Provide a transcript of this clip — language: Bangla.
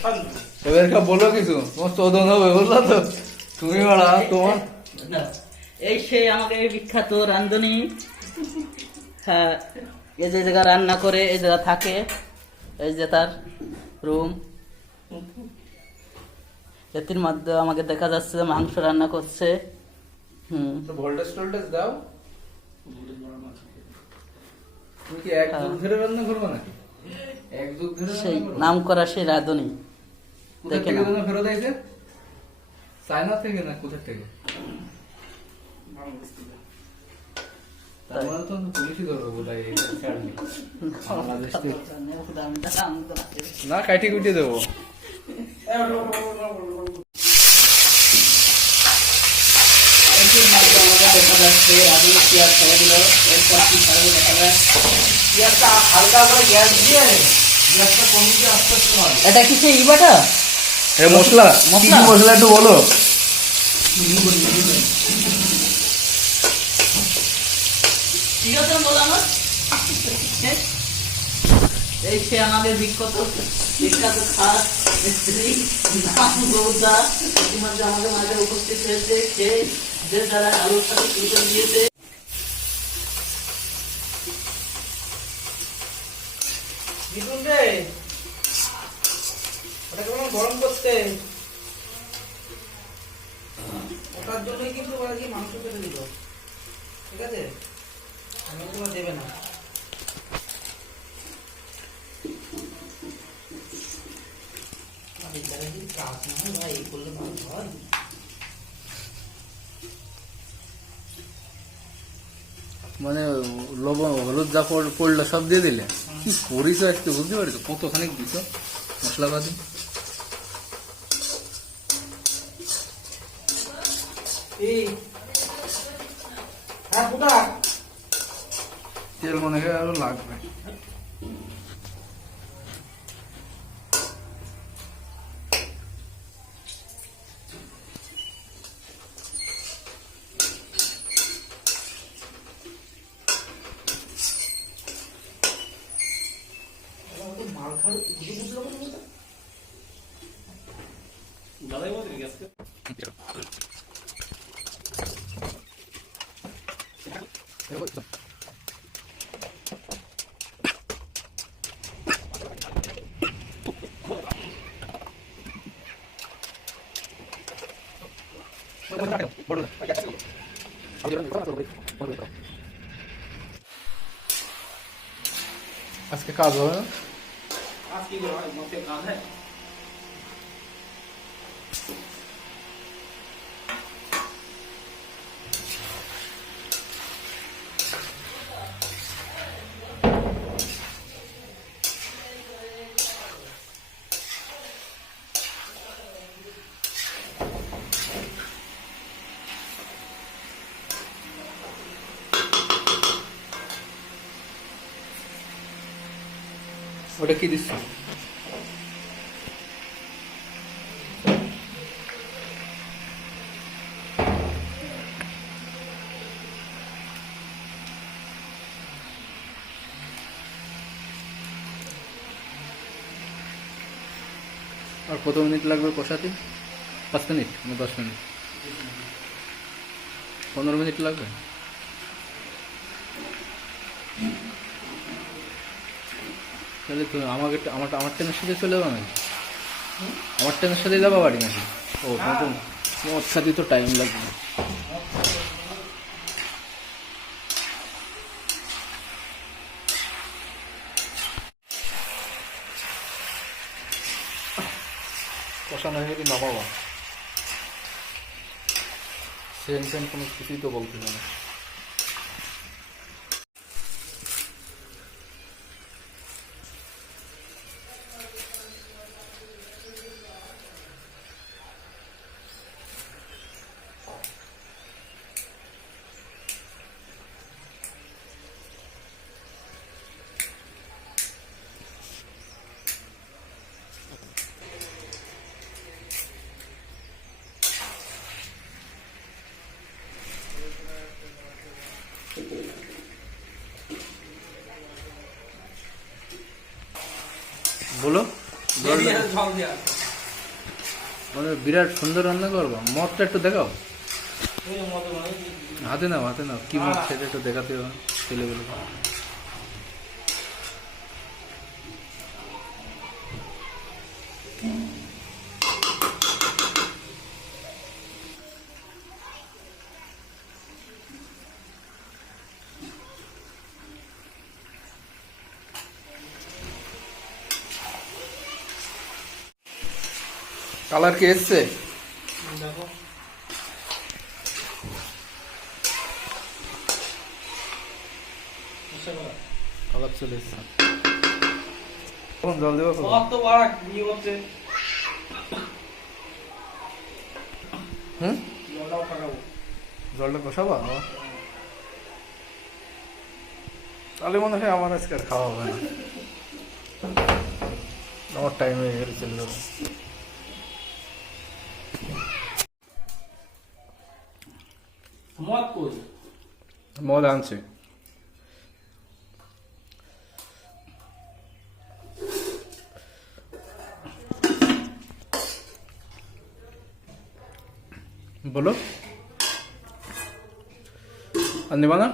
এবারকে বলো কিছু, তোমার চোদন হবে, বললো তো তুমি বলা তোমার। এই সেই আমাকে বিখ্যাত রান্ধনী, হ্যাঁ, এই যে জায়গা রান্না করে, এই জায়গা থাকে, এই যে তার রুম, এটির মধ্যে আমাকে দেখা যাচ্ছে যে মাংস রান্না করছে। ভোল্টেজ টোল্টেজ দাও। তুমি কি এক যুগ ধরে রান্না করবে নাকি? এক যুগ ধরে সেই নাম করা সেই রাঁধুনি দেখে না ফেরত আইছে, চায়না থেকে না কোথা থেকে? তারপরে তো পুলিশই ধরবে বোধহয়, বাংলাদেশ থেকে না কাটি কুটি দেবো। দেখা যাচ্ছে রাঁধুনি পেঁয়াজ ছেড়ে দিল, এরপর কি ছাড়বে দেখা যায়। পেঁয়াজটা হালকা করে গ্যাস দিয়ে গ্যাসটা কমিয়ে আস্তে আস্তে মারবে। এটা কি সেই ইবাটা মশলা মশলা মশলা একটু বলো। ঠিক আছে বললাম, এই সে আমাদের বিখ্যাত খাস মিস্ত্রি নাম গৌদা ইতিমধ্যে আমাদের মাঝে উপস্থিত হয়েছে। সে যে যারা আলুর সাথে শুরু দিয়েছে। দিদুন রে, ওটা কেমন গরম করতে, ওটার জন্যই কিন্তু ওরা কি মাংস কেটে দিল, ঠিক আছে? আমি তোমার দেবে না। কাজ না হয় ভাই, এই করলে ভালো হয়। মানে লবণ হলুদ যা পড়লো সব দিয়ে দিলে, কি করিস একটু বুঝতে পারিস কতখানি দিছ মশলাপাতি। হ্যাঁ পুটা, তেল মনে হয় আরো লাগবে। মাল খাওয়ার বুঝে বুঝলো দাদাই বলতে গেছে আজকে কাজ হবে না? আজকে মতে কাজ হয়। ওটা কি দিচ্ছ? আর কত মিনিট লাগবে কষাতে? 5 মিনিট না 10 মিনিট? 15 মিনিট লাগবে। তাহলে তো আমাকে আমার ট্রেনের সাথে চলে যাবো নাকি? আমার ট্রেনের সাথে যাবো বাড়ি নাকি? ও নতুন ওর সাথে তো টাইম লাগবে। কষানো হয়ে গেলে নামাবো। সেন কোনো কিছুই তো বলতে না। জল দেওয়া মানে বিরাট সুন্দর রান্না করবো, মদটা একটু দেখাও, ওই মতো মানে হাতে নাও কি মদ সেটা একটু দেখাতে হবে ছেলেগুলো। কালার কি এসছে? দেখো বুঝতে পারো কালার চলে এসছে। কখন জল দেবো? কত বড় ইয়ে হচ্ছে হুম, জলটাও খাটাবো জলটা কষাবা? তাহলে মনে হয় আমার আজকে আর খাওয়া হবে না, আমার টাইম হয়ে গেলে চলে যাবো। মদ কই মদ আনছে। বলো, আর নেবা না?